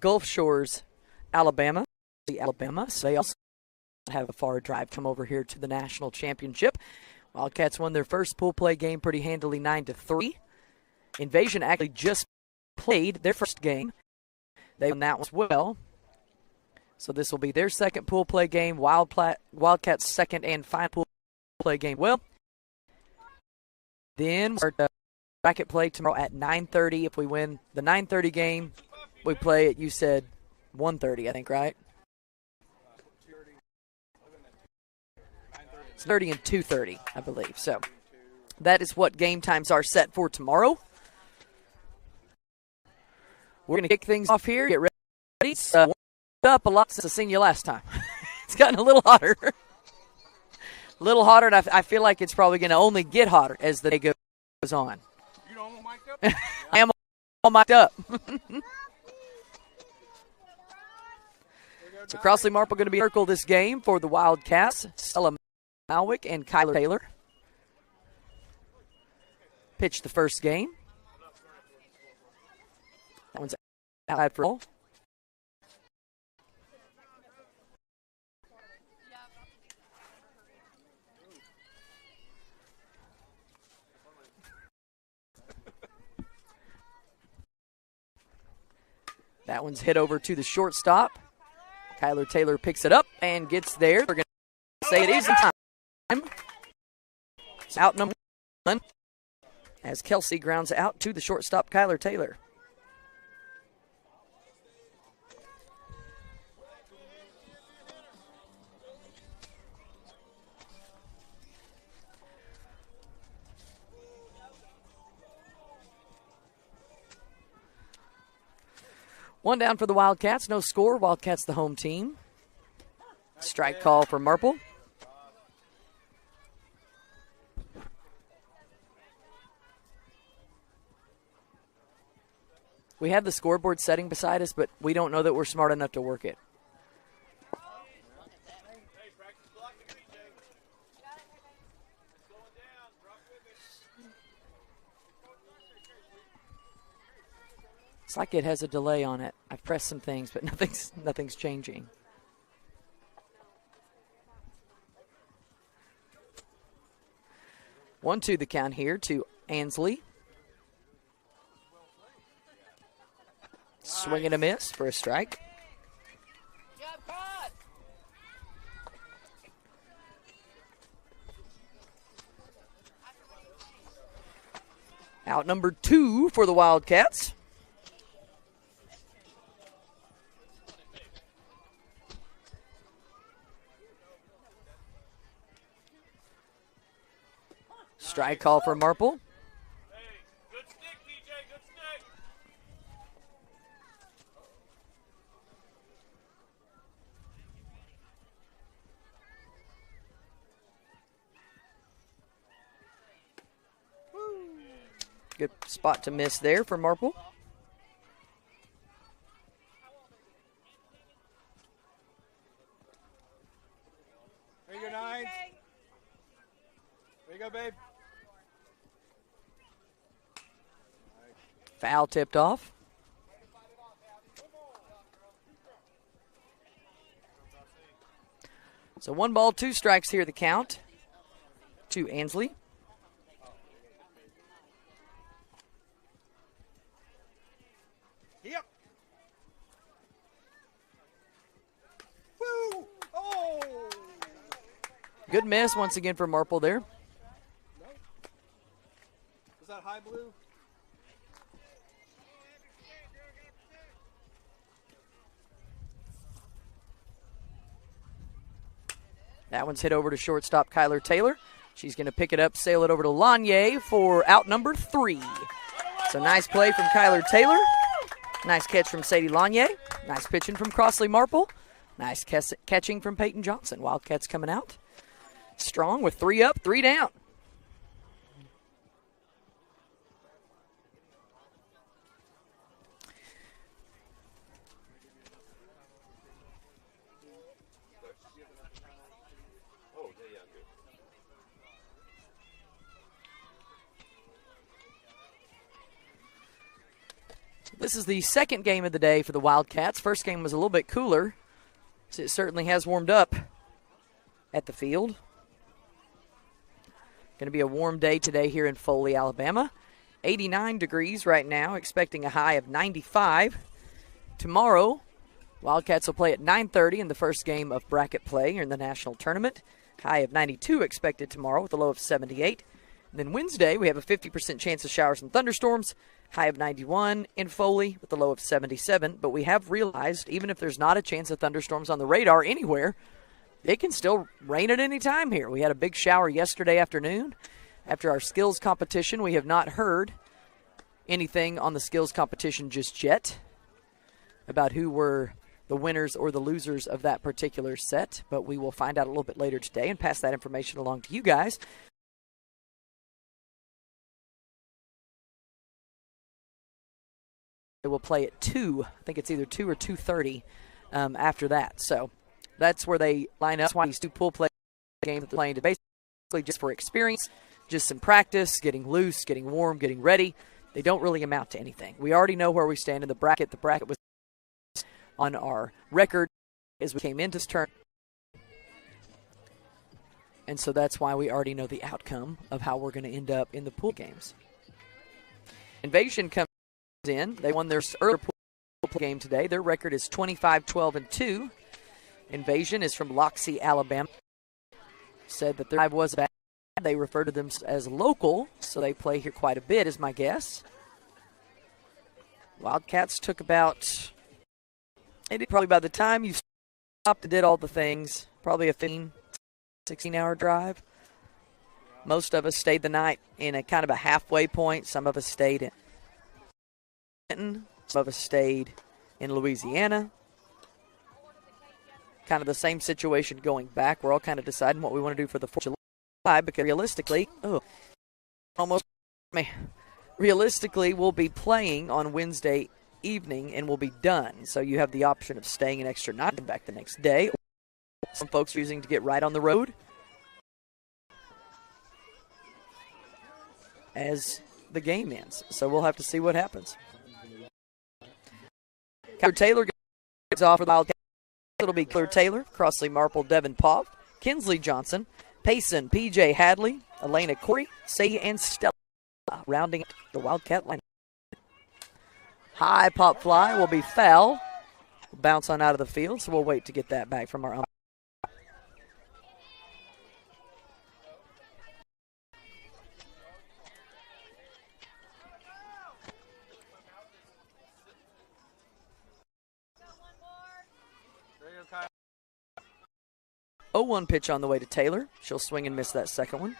Gulf Shores, Alabama. Alabama. So they also have a far drive come over here to the national championship. Wildcats won their first pool play game pretty handily, 9-3. Invasion actually just played their first game. They won that one as well. So this will be their second pool play game. Wildcats' second and final pool play game. Well, then our bracket play tomorrow at 9:30. If we win the 9:30 game, we play at, you said, 1:30, I think, right? It's 30 and 2:30, I believe. So that is what game times are set for tomorrow. We're going to kick things off here. Get ready. It's warmed up a lot since I seen you last time. It's gotten a little hotter. A little hotter, and I feel like it's probably going to only get hotter as the day goes on. You all mic'd up? I am all mic'd up. So Crossley Marple going to be circle this game for the Wildcats. Stella Malwick and Kyler Taylor pitched the first game. That one's out for all. That one's hit over to the shortstop. Kyler Taylor picks it up and gets there. They're going to say it is in time. It's out number one as Kelsey grounds out to the shortstop, Kyler Taylor. One down for the Wildcats. No score. Wildcats the home team. Strike call for Marple. We have the scoreboard setting beside us, but we don't know that we're smart enough to work it. It's like it has a delay on it. I've pressed some things, but nothing's changing. 1-2 the count here to Ansley. Swing and a miss for a strike. Out number 2 for the Wildcats. Strike call for Marple. Hey, good stick, DJ, good stick. Good spot to miss there for Marple. There you go, Nines. There you go, babe. Foul tipped off. So 1 ball, 2 strikes here, the count to Ansley. Yep. Woo! Oh! Good miss once again for Marple there. Was that high blue? That one's hit over to shortstop Kyler Taylor. She's going to pick it up, sail it over to Lanier for out number 3. So nice play from Kyler Taylor. Nice catch from Sadie Lanier. Nice pitching from Crossley Marple. Nice catching from Peyton Johnson. Wildcats coming out strong with 3 up, 3 down. This is the second game of the day for the Wildcats. First game was a little bit cooler, so it certainly has warmed up at the field. Going to be a warm day today here in Foley, Alabama. 89 degrees right now, expecting a high of 95. Tomorrow, Wildcats will play at 9:30 in the first game of bracket play here in the national tournament. High of 92 expected tomorrow with a low of 78. And then Wednesday, we have a 50% chance of showers and thunderstorms. High of 91 in Foley with a low of 77. But we have realized, even if there's not a chance of thunderstorms on the radar anywhere, it can still rain at any time here. We had a big shower yesterday afternoon. After our skills competition, we have not heard anything on the skills competition just yet about who were the winners or the losers of that particular set, but we will find out a little bit later today and pass that information along to you guys. It will play at 2. I think it's either 2 or 2:30 after that. So that's where they line up. That's why these two pool play games that they're playing, basically just for experience, just some practice, getting loose, getting warm, getting ready. They don't really amount to anything. We already know where we stand in the bracket. The bracket was on our record as we came into this tournament. And so that's why we already know the outcome of how we're going to end up in the pool games. Invasion comes in. They won their earlier pool game today. Their record is 25-12-2. Invasion is from Loxie, Alabama. Said that their drive was bad. They refer to them as local, so they play here quite a bit, is my guess. Wildcats took about, probably by the time you stopped and did all the things, probably a 15, 16-hour drive. Most of us stayed the night in a kind of a halfway point. Some of us stayed in Clinton. Some of us stayed in Louisiana. Kind of the same situation going back. We're all kind of deciding what we want to do for the 4th of July, because realistically, we'll be playing on Wednesday evening and we'll be done. So you have the option of staying an extra night and back the next day. Some folks choosing to get right on the road as the game ends. So we'll have to see what happens. Taylor gets off for the Wildcats. It'll be Claire Taylor, Crossley Marple, Devin Pop, Kinsley Johnson, Payson, P.J. Hadley, Elena Corey, Say, and Stella, rounding the Wildcat line. High pop fly will be foul. Bounce on out of the field, so we'll wait to get that back from our umpire. Oh, 1 pitch on the way to Taylor. She'll swing and miss that second one.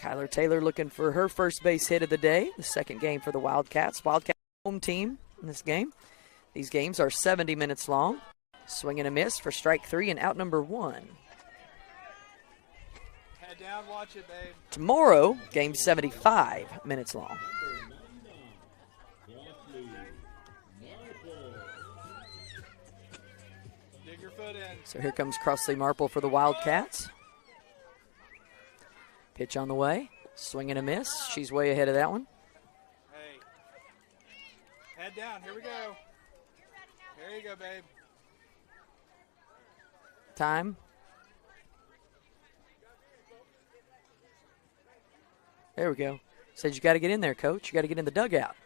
Kyler Taylor looking for her first base hit of the day. The second game for the Wildcats. Wildcats home team in this game. These games are 70 minutes long. Swing and a miss for strike 3 and out number 1. Head down, watch it, babe. Tomorrow, game 75 minutes long. So here comes Crossley Marple for the Wildcats. Pitch on the way. Swing and a miss. She's way ahead of that one. Hey. Head down. Here we go. There you go, babe. Time. There we go. Said you got to get in there, coach. You got to get in the dugout.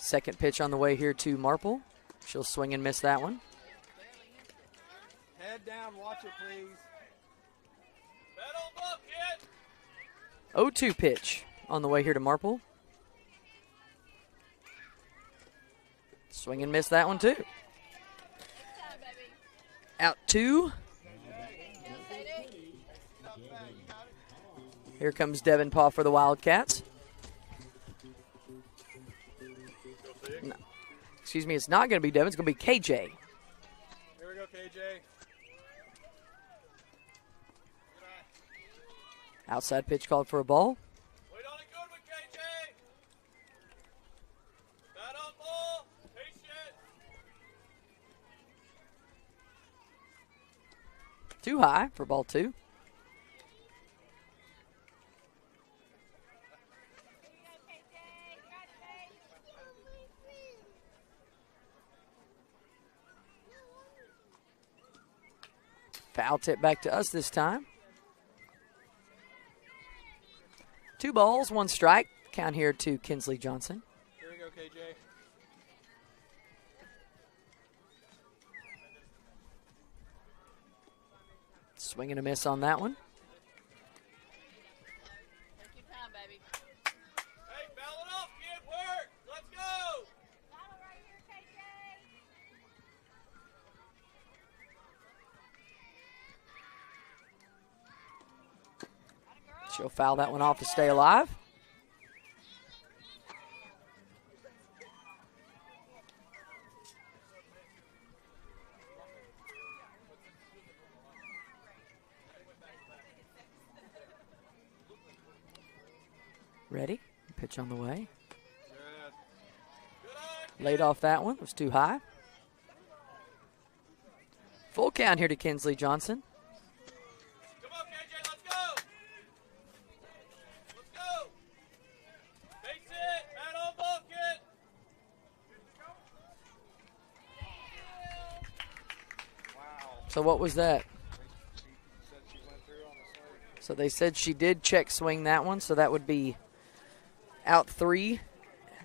Second pitch on the way here to Marple. She'll swing and miss that one. Head down, watch it, please. 0-2 pitch on the way here to Marple. Swing and miss that one too. Out 2. Here comes Devin Paw for the Wildcats. No. Excuse me, it's not going to be Devin. It's going to be KJ. Here we go, KJ. Outside pitch called for a ball. Wait on it, good one, KJ. Bat on ball. Patient. Too high for ball 2. Foul tip back to us this time. 2 balls, 1 strike. Count here to Kinsley Johnson. Here we go, KJ. Swing and a miss on that one. Take your time, baby. Hey, foul it off, kid. Work. Let's go. Foul right here, KJ. She'll foul that one off to stay alive. Ready? Pitch on the way. Laid off that one. It was too high. Full count here to Kinsley Johnson. Come on, KJ. Let's go. Let's go. Base it. Man on ball, kid. Wow. So what was that? Said she went through on the slate. So they said she did check swing that one, so that would be out 3.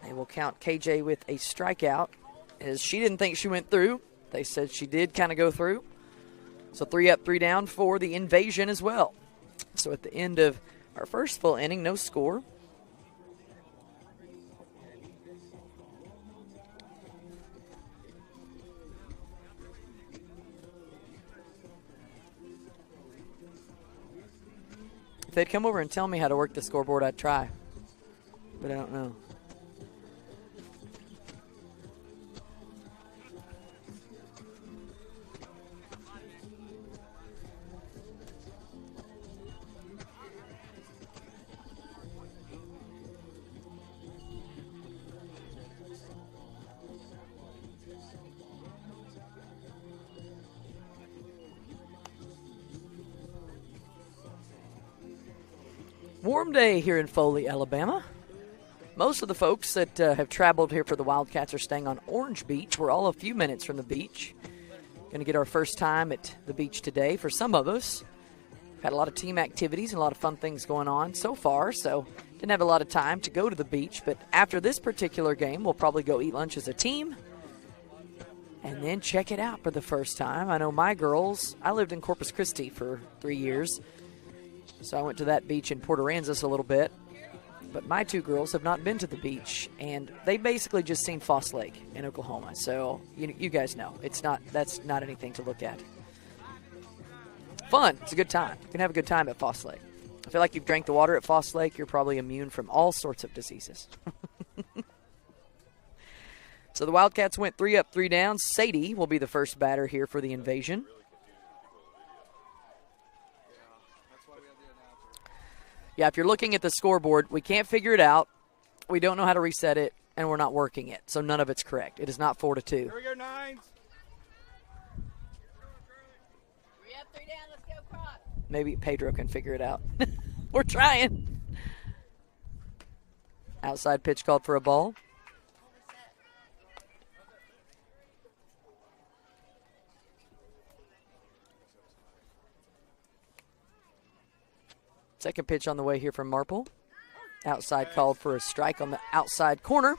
They will count KJ with a strikeout, as she didn't think she went through. They said she did kind of go through. So 3 up, 3 down for the Invasion as well. So at the end of our first full inning, no score. If they'd come over and tell me how to work the scoreboard, I'd try. But I don't know. Warm day here in Foley, Alabama. Most of the folks that have traveled here for the Wildcats are staying on Orange Beach. We're all a few minutes from the beach. Going to get our first time at the beach today. For some of us, had a lot of team activities and a lot of fun things going on so far, so didn't have a lot of time to go to the beach. But after this particular game, we'll probably go eat lunch as a team and then check it out for the first time. I know my girls, I lived in Corpus Christi for 3 years, so I went to that beach in Port Aransas a little bit. But my 2 girls have not been to the beach, and they basically just seen Foss Lake in Oklahoma. So you guys know that's not anything to look at. Fun. It's a good time. You can have a good time at Foss Lake. I feel like you've drank the water at Foss Lake, you're probably immune from all sorts of diseases. So the Wildcats went 3 up, 3 down. Sadie will be the first batter here for the Invasion. Yeah, if you're looking at the scoreboard, we can't figure it out. We don't know how to reset it, and we're not working it. So none of it's correct. It is not 4-2. Here we go, Nines. 3 up, 3 down. Let's go, Croc. Maybe Pedro can figure it out. We're trying. Outside pitch called for a ball. Second pitch on the way here from Marple. Outside called for a strike on the outside corner.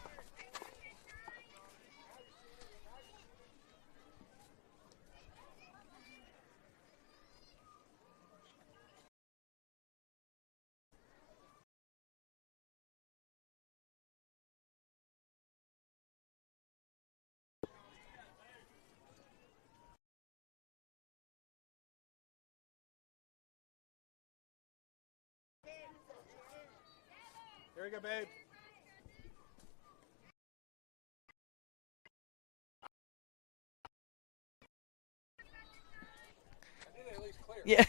Here we go, babe. I think they at least clear. Yeah.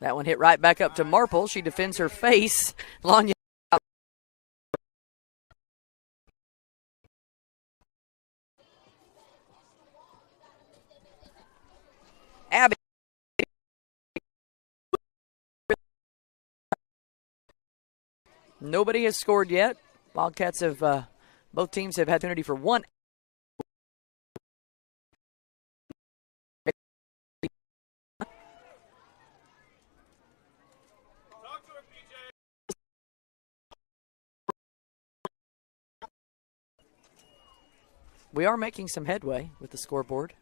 That one hit right back up to Marple. She defends her face. Long Abby. Nobody has scored yet. Wildcats have, both teams have had opportunity for one. We are making some headway with the scoreboard.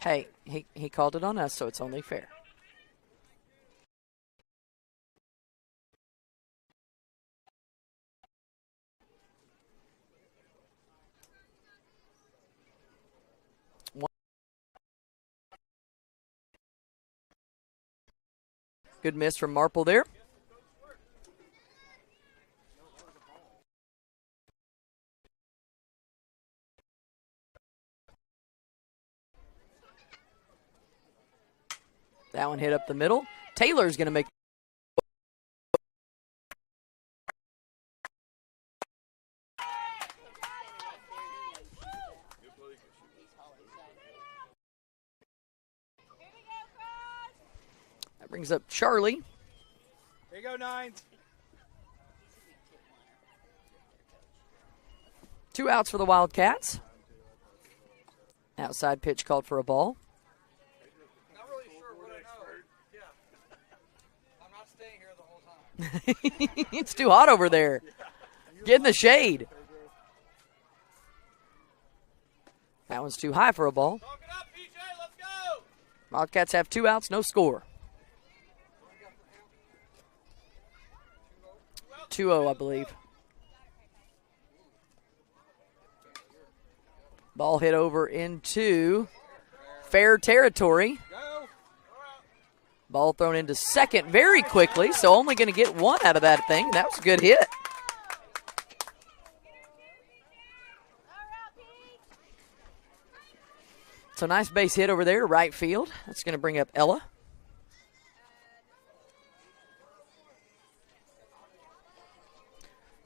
Hey, he called it on us, so it's only fair. Good miss from Marple there. That one hit up the middle. Taylor's going to make. That brings up Charlie. Here you go, Nines. 2 outs for the Wildcats. Outside pitch called for a ball. Not really sure what I know. Yeah. I'm not staying here the whole time. It's too hot over there. Get in the shade. That one's too high for a ball. Talk it up, PJ. Let's go. Wildcats have 2 outs, no score. 2-0, I believe. Ball hit over into fair territory. Ball thrown into second very quickly, so only going to get 1 out of that thing. That was a good hit. So nice base hit over there to right field. That's going to bring up Ella.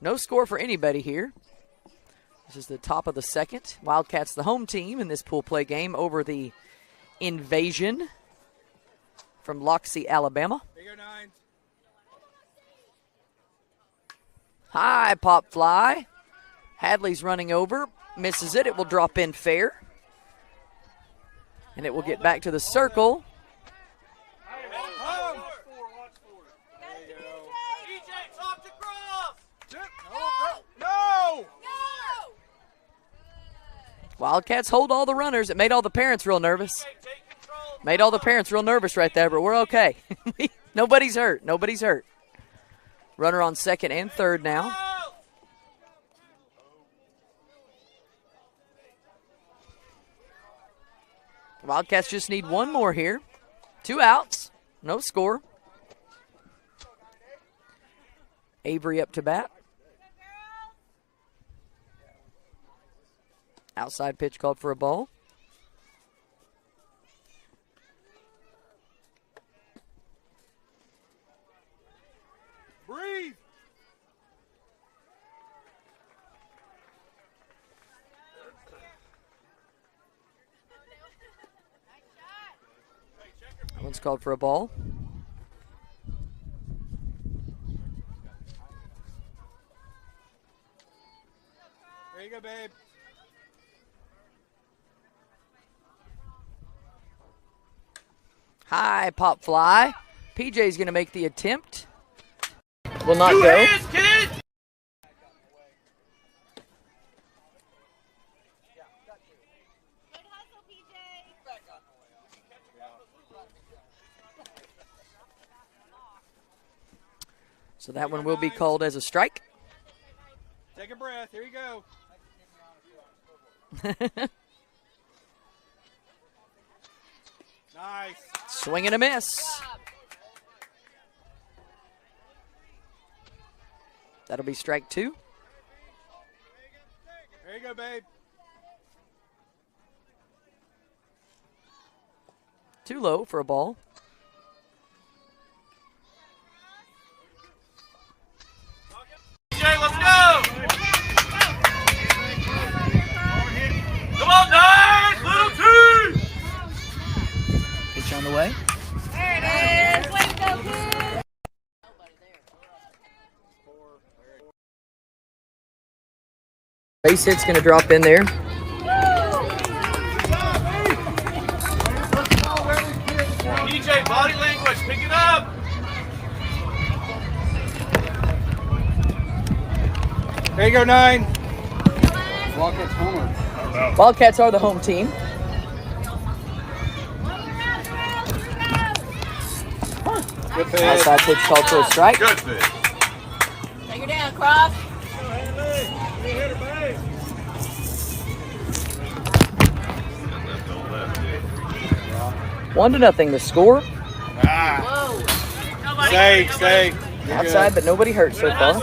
No score for anybody here. This is the top of the second. Wildcats, the home team in this pool play game over the Invasion from Loxie, Alabama. Here you go, Nines. High pop fly. Hadley's running over. Misses it. It will drop in fair. And it will get back to the circle. Wildcats hold all the runners. It made all the parents real nervous. Made all the parents real nervous right there, but we're okay. Nobody's hurt. Nobody's hurt. Runner on second and third now. Wildcats just need 1 more here. 2 outs. No score. Avery up to bat. Outside pitch called for a ball. Breathe. That one's called for a ball. There you go, babe. High pop fly. PJ's going to make the attempt. Will not go. Hands, kid. So that one will be called as a strike. Take a breath. Here you go. Nice. Swing and a miss. That'll be strike 2. There you go, babe. Too low for a ball. PJ, let's go. Base hit's going to drop in there. DJ, body language, pick it up. There you go, 9. Wildcats homer. Wildcats are the home team. Good pitch. Outside pitch called for a strike. Good pitch. Take her down, Cross. 1-0 the score. Whoa. Stay. You're Outside, good. but nobody hurt so far.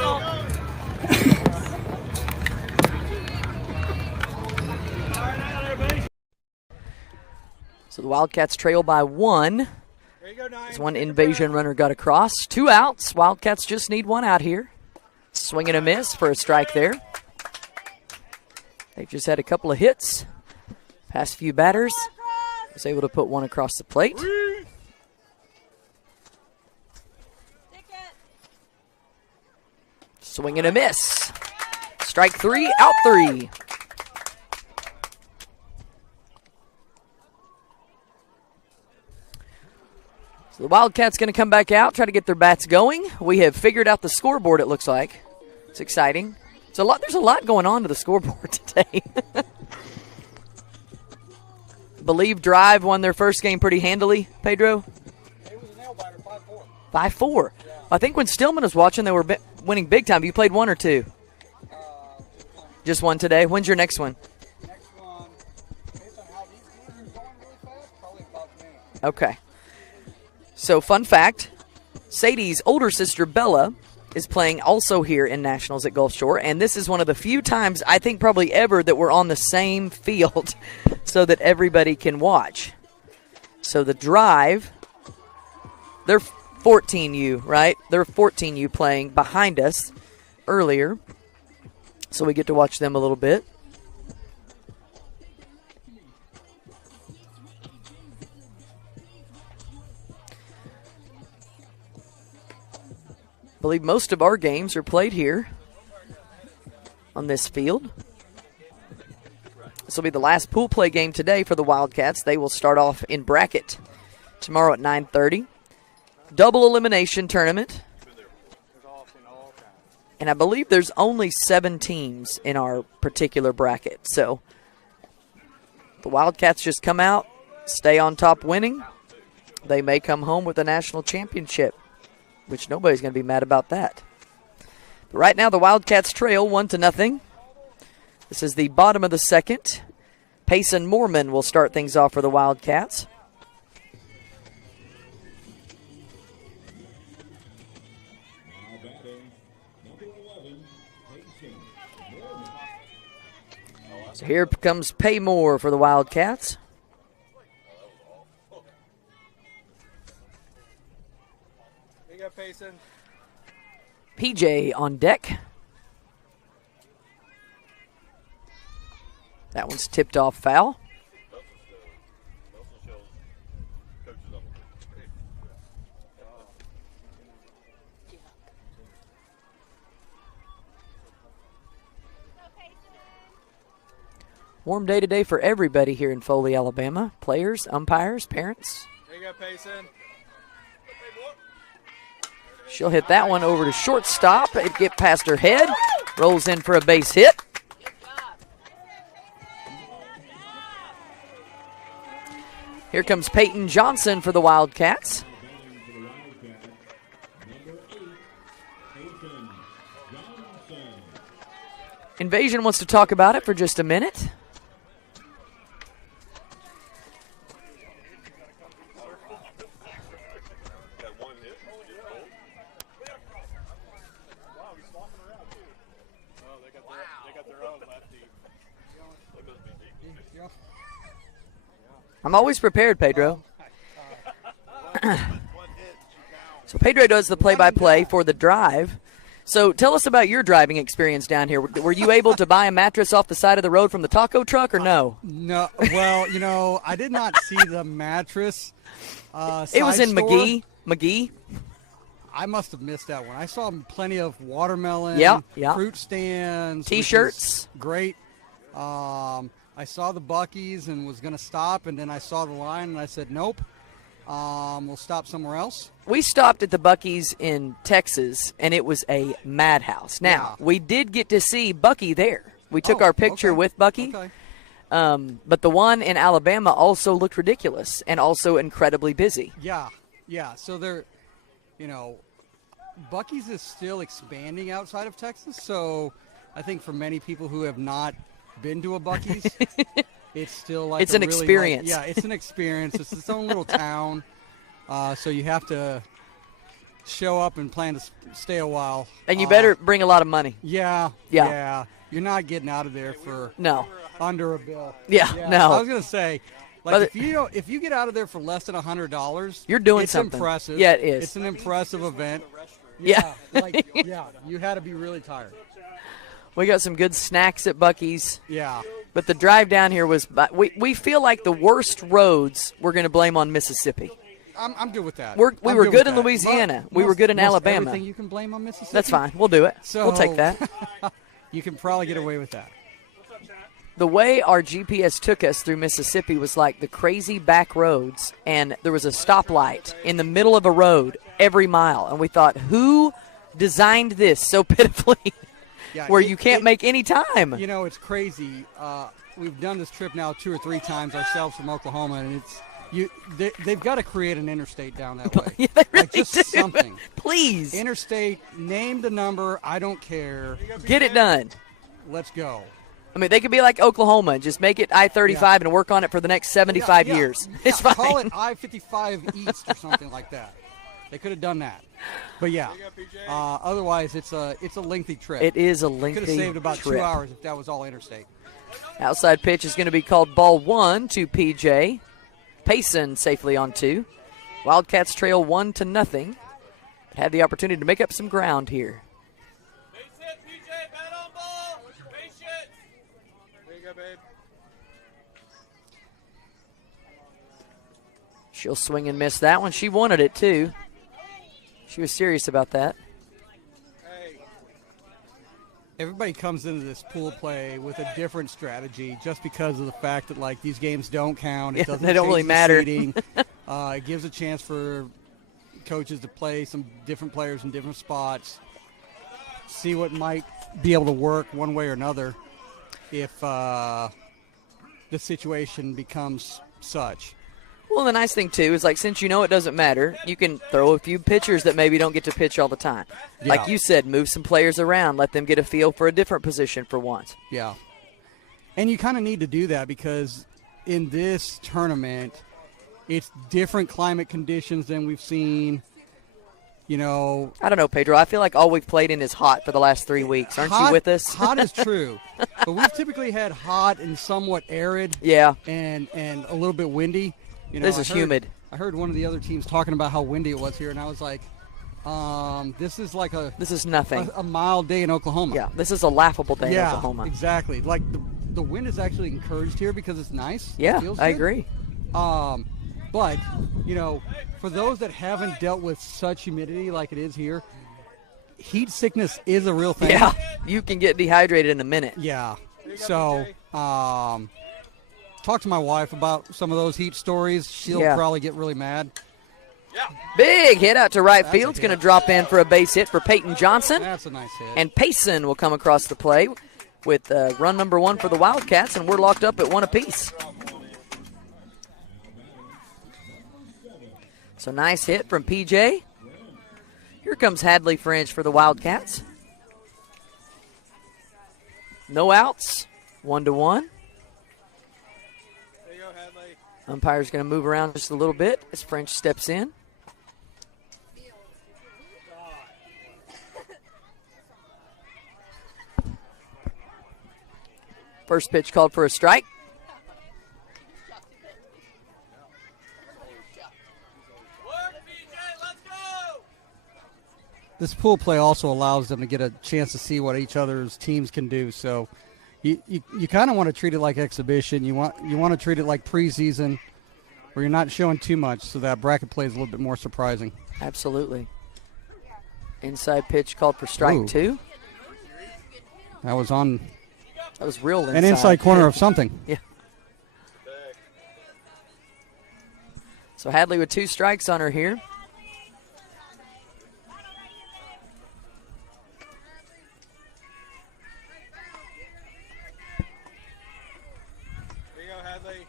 So the Wildcats trail by 1. There you go, 9. As one invasion runner got across. 2 outs. Wildcats just need 1 out here. Swing and a miss for a strike there. They've just had a couple of hits. Past few batters. Was able to put 1 across the plate. Swing and a miss. Strike 3, out 3. So the Wildcats going to come back out, try to get their bats going. We have figured out the scoreboard, it looks like. It's exciting. There's a lot going on to the scoreboard today. Believe Drive won their first game pretty handily, Pedro? It was a nail biter, 5-4. 5-4. I think when Stillman was watching, they were winning big time. You played 1 or 2? Just 1 today. When's your next one? Next one, based on how these games are going really fast, probably about me. Okay. So, fun fact, Sadie's older sister, Bella, is playing also here in Nationals at Gulf Shore, and this is one of the few times, I think probably ever, that we're on the same field so that everybody can watch. So the Drive, they're 14U, right? They're 14U playing behind us earlier, so we get to watch them a little bit. I believe most of our games are played here on this field. This will be the last pool play game today for the Wildcats. They will start off in bracket tomorrow at 9:30. Double elimination tournament. And I believe there's only 7 teams in our particular bracket. So the Wildcats just come out, stay on top winning. They may come home with a national championship, which nobody's going to be mad about that. But right now, the Wildcats trail 1-0. This is the bottom of the second. Payson Moorman will start things off for the Wildcats. So here comes Paymore for the Wildcats. There you go, Payson. PJ on deck. That one's tipped off foul. Warm day today for everybody here in Foley, Alabama. Players, umpires, parents. There you go, Payson. She'll hit that one over to shortstop. It get past her head. Rolls in for a base hit. Here comes Peyton Johnson for the Wildcats. Invasion wants to talk about it for just a minute. I'm always prepared, Pedro. So Pedro does the play-by-play for the Drive. So tell us about your driving experience down here. Were you able to buy a mattress off the side of the road from the taco truck or no? No. Well, I did not see the mattress. It was in store. McGee. I must have missed that one. I saw plenty of watermelon, Yeah. fruit stands, which T-shirts. is great. I saw the Buc-ee's and was going to stop, and then I saw the line, and I said, nope, we'll stop somewhere else. We stopped at the Buc-ee's in Texas, and it was a madhouse. Now, we did get to see Bucky there. We took our picture with Bucky. Okay. But the one in Alabama also looked ridiculous and also incredibly busy. Yeah. So they're, Buc-ee's is still expanding outside of Texas. So I think for many people who have not been to a Buc-ee's, it's still like it's an experience. It's an experience. It's its own little town. So you have to show up and plan to stay a while. And you better bring a lot of money. Yeah. You're not getting out of there for under a bill. Yeah. No. I was gonna say, like, if you get out of there for less than $100, you're doing it's something. Impressive. Yeah, it is. It's an impressive event. Yeah. You had to be really tired. We got some good snacks at Buc-ee's. Yeah. But the drive down here was we feel like the worst roads we're going to blame on Mississippi. I'm good with that. We were good in Louisiana. We were good in Alabama. Everything you can blame on Mississippi. That's fine. We'll do it. So, we'll take that. You can probably get away with that. The way our GPS took us through Mississippi was like the crazy back roads, and there was a stoplight in the middle of a road every mile. And we thought, who designed this so pitifully where you can't make any time? It's crazy. We've done this trip now 2 or 3 times ourselves from Oklahoma, and they've got to create an interstate down that way. Yeah, they really just do. something. Please. Interstate, name the number. I don't care. Get it done. Let's go. I mean, they could be like Oklahoma and just make it I-35 and work on it for the next 75 years. It's fine. Call it I-55 East or something like that. They could have done that. But, otherwise it's a lengthy trip. It is a lengthy trip. Could have saved about 2 hours if that was all interstate. Outside pitch is going to be called ball 1 to PJ. Payson safely on 2. Wildcats trail 1-0. But have the opportunity to make up some ground here. Base hit, PJ, bat on ball. Base hit. There you go, babe. She'll swing and miss that one. She wanted it, too. She was serious about that. Everybody comes into this pool play with a different strategy just because of the fact that, like, these games don't count. It doesn't they don't change really the matter. seeding. It gives a chance for coaches to play some different players in different spots, see what might be able to work one way or another if the situation becomes such. Well, the nice thing, too, is, like, since you know it doesn't matter, you can throw a few pitchers that maybe don't get to pitch all the time. Yeah. Like you said, move some players around, let them get a feel for a different position for once. Yeah. And you kind of need to do that because in this tournament, it's different climate conditions than we've seen. I don't know, Pedro. I feel like all we've played in is hot for the last 3 weeks. Aren't you with us? Hot is true. But we've typically had hot and somewhat arid. Yeah. And a little bit windy. This is humid. I heard one of the other teams talking about how windy it was here, and I was like, this is nothing. A mild day in Oklahoma. Yeah, this is a laughable day in Oklahoma. Exactly. Like the wind is actually encouraged here because it's nice. Yeah, it feels I good. agree. But for those that haven't dealt with such humidity like it is here, heat sickness is a real thing. Yeah, you can get dehydrated in a minute. Yeah. So, talk to my wife about some of those heat stories. She'll probably get really mad. Yeah. Big hit out to right field. It's going to drop in for a base hit for Peyton Johnson. That's a nice hit. And Payson will come across the play with run number 1 for the Wildcats, and we're locked up at 1 apiece. So nice hit from PJ. Here comes Hadley French for the Wildcats. No outs, 1-1. There you go, Hadley. Umpire's going to move around just a little bit as French steps in. First pitch called for a strike. Work, PJ, let's go. This pool play also allows them to get a chance to see what each other's teams can do. So you kind of want to treat it like exhibition. You want to treat it like preseason where you're not showing too much so that bracket play is a little bit more surprising. Absolutely. Inside pitch called for strike Ooh. 2. That was on That was real inside. an inside corner of something. Yeah. So Hadley with 2 strikes on her here. Here you go, Hadley.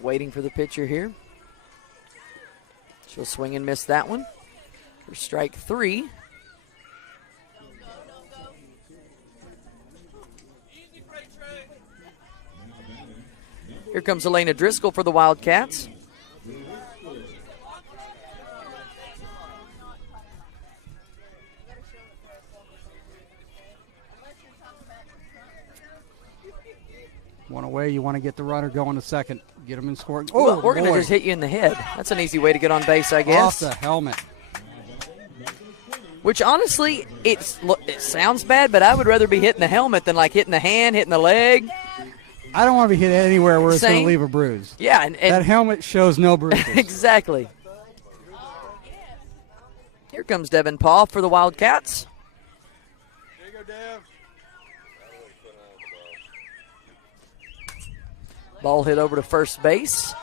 Waiting for the pitcher here. She'll swing and miss that one. For strike 3. Easy, Freight Train. Here comes Elena Driscoll for the Wildcats. One away, you want to get the runner going to second. Get him in scoring. Well, we're going to boy. just hit you in the head. That's an easy way to get on base, I Off guess. the helmet. Which, honestly, it sounds bad, but I would rather be hitting the helmet than, like, hitting the hand, hitting the leg. I don't want to be hit anywhere where it's going Same. to leave a bruise. Yeah, and That helmet shows no bruises. exactly. Here comes Devin Paul for the Wildcats. There you go, Dev. Ball hit over to first base.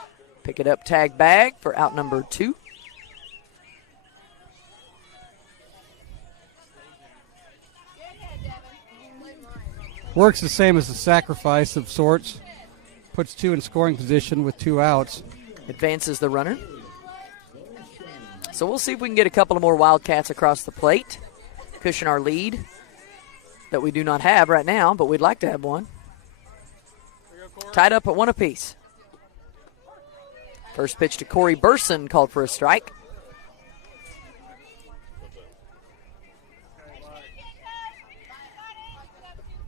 Pick it up, tag bag for out number 2. Works the same as a sacrifice of sorts. Puts 2 in scoring position with 2 outs. Advances the runner. So we'll see if we can get a couple of more Wildcats across the plate. Cushion our lead that we do not have right now, but we'd like to have one. Here you go, Corey. Tied up at 1 apiece. First pitch to Corey Burson, called for a strike.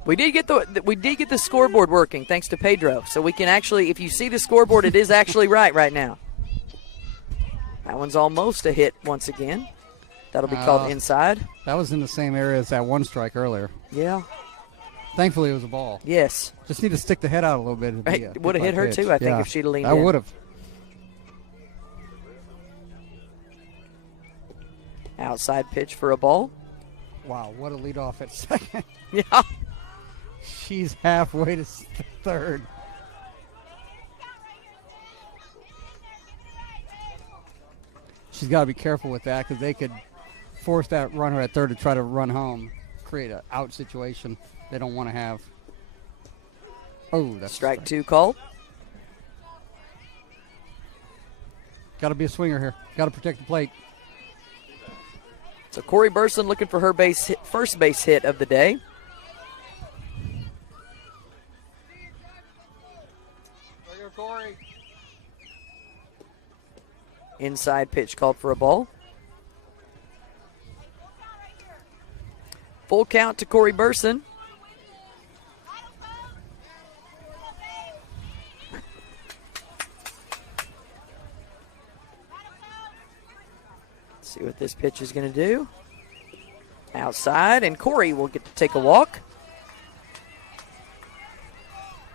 We did get the scoreboard working thanks to Pedro. So we can actually, if you see the scoreboard, it is actually right now. That one's almost a hit once again. That'll be called inside. That was in the same area as that 1 strike earlier. Yeah. Thankfully, it was a ball. Yes. Just need to stick the head out a little bit. It would have hit her too, I think, if she'd have leaned I in. would have. Outside pitch for a ball. Wow, what a leadoff at second. Yeah. She's halfway to third. She's got to be careful with that because they could force that runner at third to try to run home, create an out situation they don't want to have. Oh, that's Strike 2 call. Got to be a swinger here. Got to protect the plate. So Corey Burson looking for her first base hit of the day. There you go, Corey. Inside pitch called for a ball. Full count to Corey Burson. See what this pitch is going to do. Outside, and Corey will get to take a walk.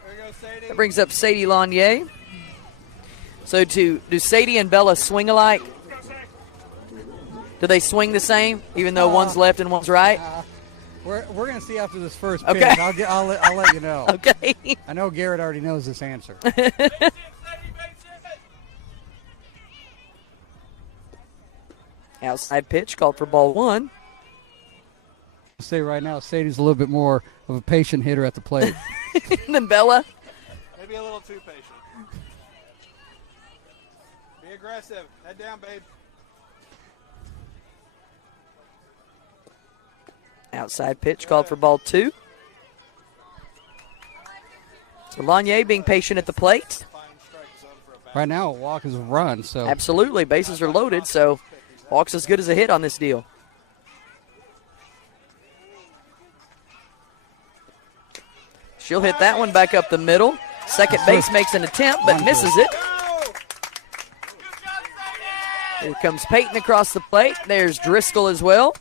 There you go, Sadie. That brings up Sadie Lanier. So do Sadie and Bella swing alike? Do they swing the same, even though one's left and one's right? We're going to see after this first pitch. Okay. I'll let you know. Okay. I know Garrett already knows this answer. Sadie, base it. Outside pitch called for ball 1. I'll say right now, Sadie's a little bit more of a patient hitter at the plate. And then Bella. Maybe a little too patient. Be aggressive. Head down, babe. Outside pitch called for ball 2. So Lanier being patient at the plate. Fine strike zone for a back. Right now, a walk is a run, so Absolutely. Bases are loaded, so walk's as good as a hit on this deal. She'll hit that one back up the middle. Second base makes an attempt, but misses it. Go! Good job, Sadie! Here comes Peyton across the plate. There's Driscoll as well.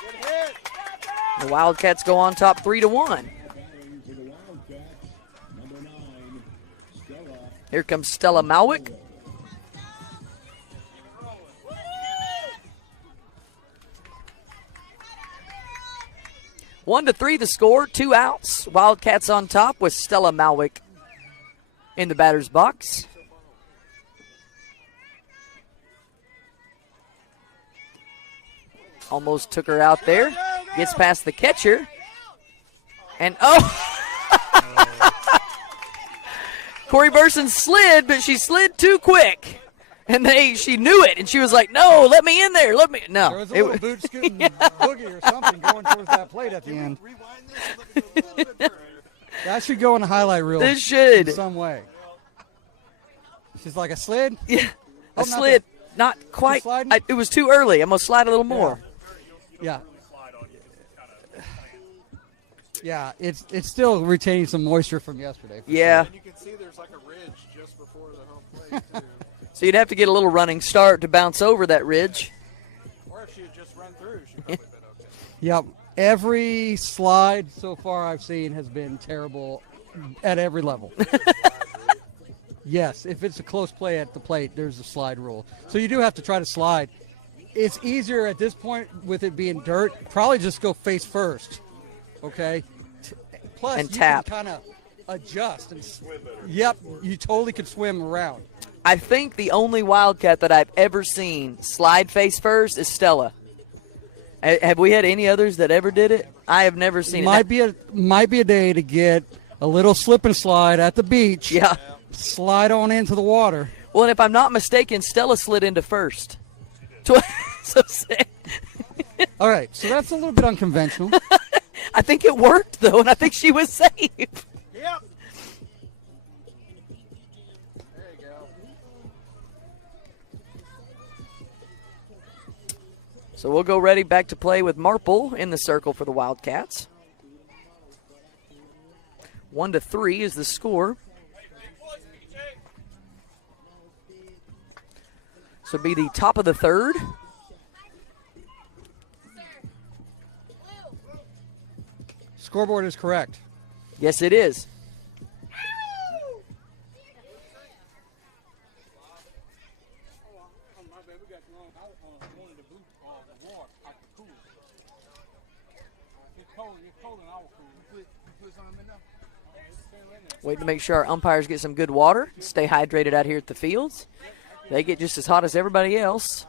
Good hit. The Wildcats go on top 3-1. Here comes Stella Malwick. 1-3 the score, 2 outs. Wildcats on top with Stella Malwick in the batter's box. Almost took her out there. Gets past the catcher. And Corey Burson slid, but she slid too quick. And she knew it, and she was like, no, let me in there. No. There was a little boot scooting boogie or something going towards that plate at the end. That should go in the highlight reel. This should. In some way. She's like, a slid? Yeah, Oh, a slid. Not quite. sliding? It was too early. I'm going to slide a little more. Yeah. Yeah, it's still retaining some moisture from yesterday. Yeah. And you can see there's like a ridge just before the home plate, too. So you'd have to get a little running start to bounce over that ridge. Or if she had just run through, she probably been okay. Yep. Every slide so far I've seen has been terrible at every level. Yes, if it's a close play at the plate, there's a slide rule. So you do have to try to slide. It's easier at this point with it being dirt. Probably just go face first, okay? Plus, And you tap. can kind of adjust. Yep, you totally could swim around. I think the only Wildcat that I've ever seen slide face first is Stella. Have we had any others that ever did it? I have never seen it. Might be a day to get a little slip and slide at the beach. Yeah. Slide on into the water. Well, and if I'm not mistaken, Stella slid into first. So sad. All right, so that's a little bit unconventional. I think it worked, though, and I think she was safe. Yep. There you go. So we'll go ready back to play with Marple in the circle for the Wildcats. 1-3 is the score. So it'll be the top of the third. Scoreboard is correct. Yes, it is. Waiting to make sure our umpires get some good water, stay hydrated out here at the fields. They get just as hot as everybody else.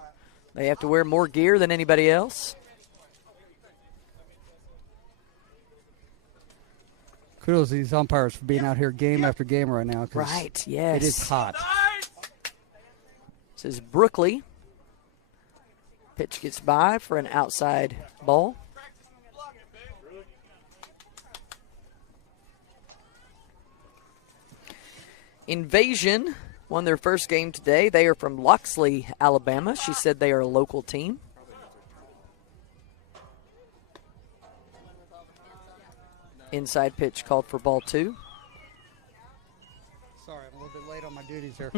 They have to wear more gear than anybody else. Kudos to these umpires for being out here game after game right now. 'Cause Right, yes. it is hot. This is Brookley. Pitch gets by for an outside ball. Invasion won their first game today. They are from Loxley, Alabama. She said they are a local team. Inside pitch called for ball 2. Sorry, I'm a little bit late on my duties here.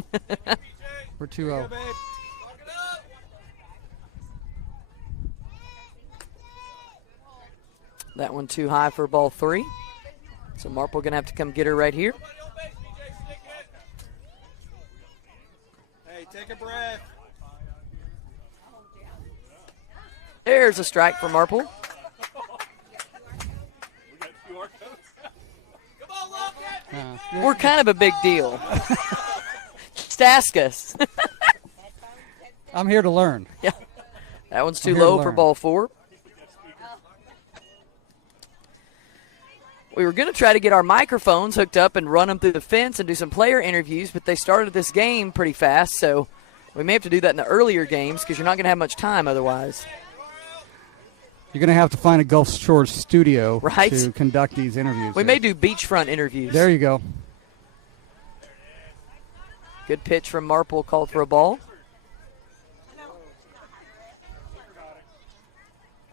We're 2-0. That one too high for ball 3. So Marple going to have to come get her right here. Hey, take a breath. There's a strike for Marple. We're kind of a big deal. Just ask us. I'm here to learn. Yeah. That one's too I'm here to low for learn. ball 4. We were going to try to get our microphones hooked up and run them through the fence and do some player interviews, but they started this game pretty fast, so we may have to do that in the earlier games because you're not going to have much time otherwise. You're going to have to find a Gulf Shores studio Right. to conduct these interviews. We here. may do beachfront interviews. There you go. Good pitch from Marple, called for a ball.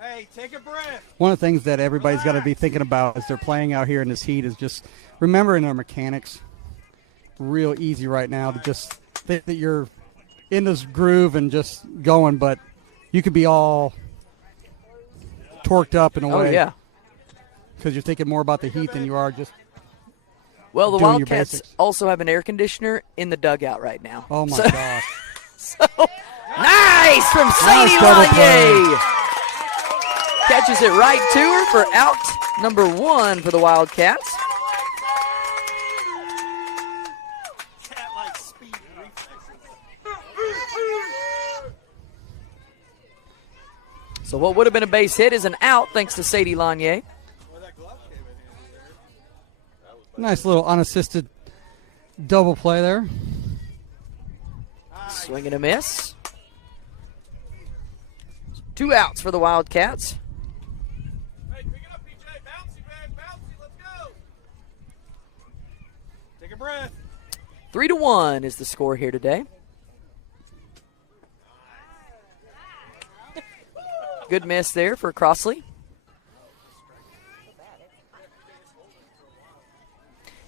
Hey, take a breath. One of the things that everybody's got to be thinking about as they're playing out here in this heat is just remembering their mechanics. Real easy right now to just think that you're in this groove and just going, but you could be all torqued up in a way. Oh, yeah. Because you're thinking more about the heat than you are just Well, the doing your Wildcats basics. also have an air conditioner in the dugout right now. Oh, my So- gosh. Nice from Sadie Nice double Lanier. Catches it right to her for out number 1 for the Wildcats. Cat-like speed and reflexes. So what would have been a base hit is an out thanks to Sadie Lanier. Where that glove came in handy there. Nice little unassisted double play there. Swing and a miss. 2 outs for the Wildcats. Hey, pick it up, PJ. Bouncy, man. Bouncy. Let's go. Take a breath. 3-1 is the score here today. Good miss there for Crossley.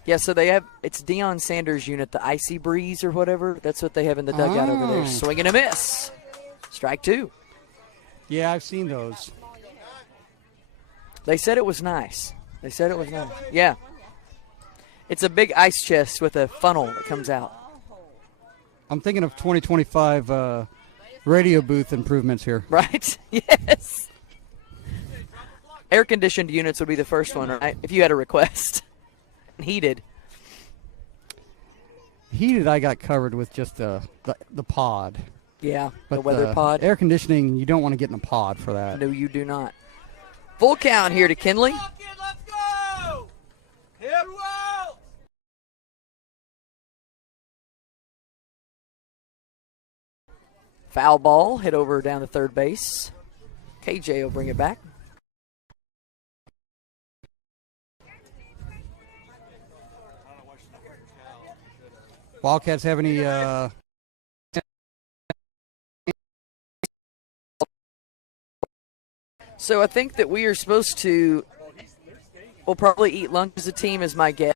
Yeah, so they have, it's Deion Sanders' unit, the Icy Breeze or whatever. That's what they have in the dugout over there. Swing and a miss. Strike 2. Yeah, I've seen those. They said it was nice. They said it was nice. Yeah. It's a big ice chest with a funnel that comes out. I'm thinking of 2025 radio booth improvements here. Right? Yes. Air-conditioned units would be the first one, right? If you had a request. Heated. Heated, I got covered with just the pod. Yeah, But the weather pod. Air conditioning, you don't want to get in a pod for that. No, you do not. Full count here to Kinley. Walk in, let's go. Hip. 2 outs. Foul ball hit over down to third base. KJ will bring it back. Wildcats have any So I think that we are supposed to, we'll probably eat lunch as a team as my guess.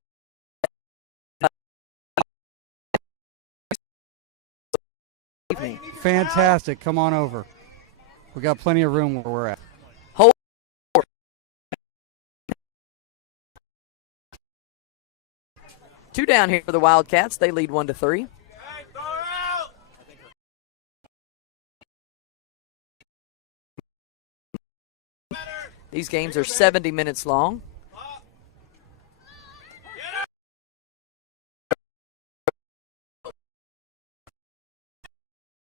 Evening. fantastic? Come on over. We got plenty of room where we're at. Hold. 2 down here for the Wildcats. They lead 1-3. Hey, throw her out. These games are 70 minutes long.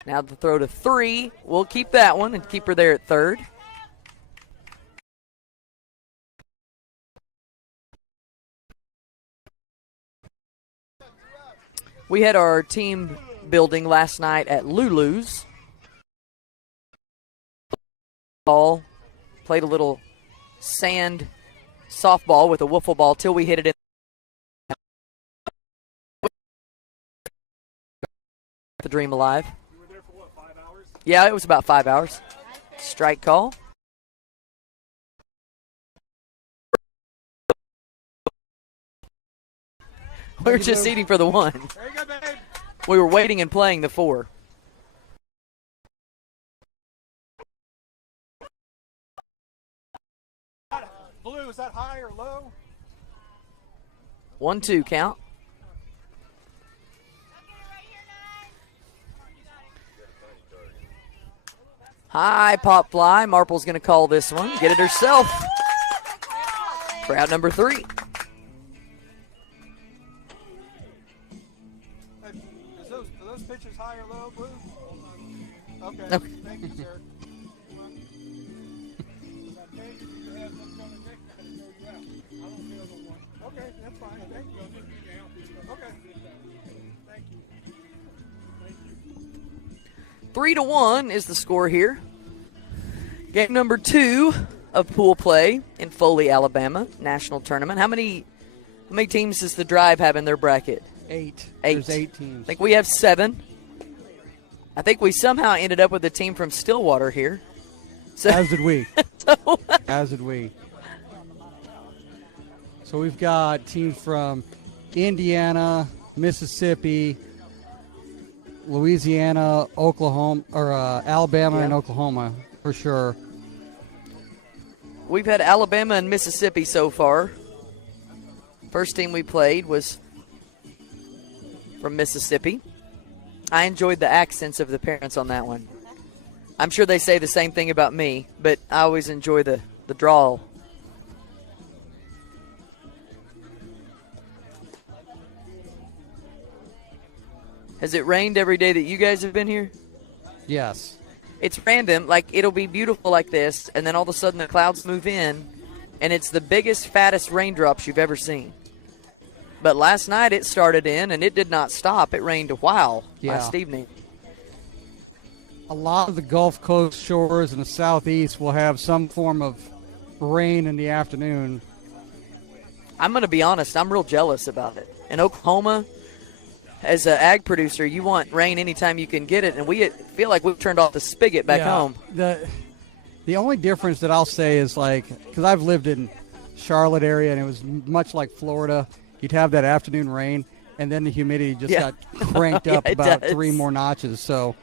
Now the throw to 3. We'll keep that one and keep her there at third. We had our team building last night at Lulu's. Ball, played a little sand softball with a wiffle ball till we hit it in. The dream alive. You were there for what, 5 hours? Yeah, it was about 5 hours. Strike call. We were just eating for the 1. There you go, babe. We were waiting and playing the 4. Blue, is that high or low? 1-2 count. High pop fly. Marple's going to call this one. Get it herself. Crowd number 3. Hey, are those pitches high or low, Blue? Okay. Okay. Thank you, sir. Okay, that's fine. Thank you. Okay. Thank you. 3-1 is the score here. Game number 2 of pool play in Foley, Alabama, national tournament. How many teams does the Drive have in their bracket? 8. 8. There's 8 teams. I think we have 7. I think we somehow ended up with a team from Stillwater here. So, As did we. As did we. So we've got teams from Indiana, Mississippi, Louisiana, Oklahoma, or Alabama and Oklahoma for sure. we've had Alabama and Mississippi so far. First team we played was from Mississippi. I enjoyed the accents of the parents on that one. I'm sure they say the same thing about me, but I always enjoy the drawl. Has it rained every day that you guys have been here? Yes. It's random. Like, it'll be beautiful like this, and then all of a sudden the clouds move in, and it's the biggest, fattest raindrops you've ever seen. But last night it started in, and it did not stop. It rained a while last evening. A lot of the Gulf Coast shores in the southeast will have some form of rain in the afternoon. I'm going to be honest. I'm real jealous about it. In Oklahoma, as an ag producer, you want rain anytime you can get it, and we feel like we've turned off the spigot back home. The only difference that I'll say is, like, because I've lived in Charlotte area, and it was much like Florida. You'd have that afternoon rain, and then the humidity just got cranked up about 3 more notches. So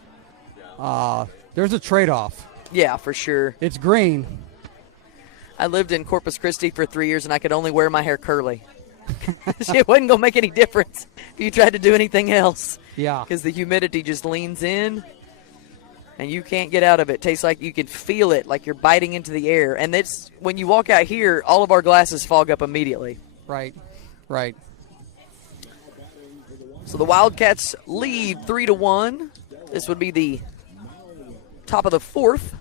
there's a trade-off. Yeah, for sure. It's green. I lived in Corpus Christi for 3 years, and I could only wear my hair curly. It wasn't going to make any difference if you tried to do anything else. Yeah. Because the humidity just leans in, and you can't get out of it. Tastes like you can feel it, like you're biting into the air. And it's when you walk out here, all of our glasses fog up immediately. Right. So the Wildcats lead 3-1. This would be the top of the fourth.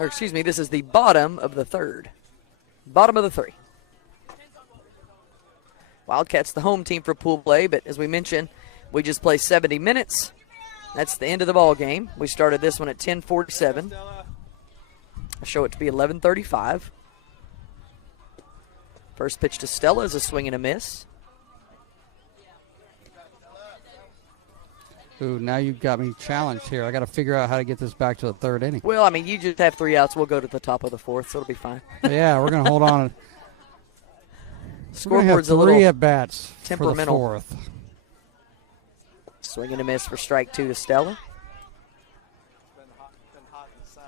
Or excuse me, this is the bottom of the third. Bottom of the 3. Wildcats the home team for pool play, but as we mentioned, we just play 70 minutes. That's the end of the ball game. We started this one at 10:47. I show it to be 11:35. First pitch to Stella is a swing and a miss. Ooh, now you've got me challenged here. I got to figure out how to get this back to the third inning. Well, I mean, you just have 3 outs. We'll go to the top of the fourth, so it'll be fine. Yeah, we're going to hold on. Scoreboard's a 3 little at-bats temperamental. for the fourth. Swing and a miss for strike 2 to Stella. Been hot in the sun.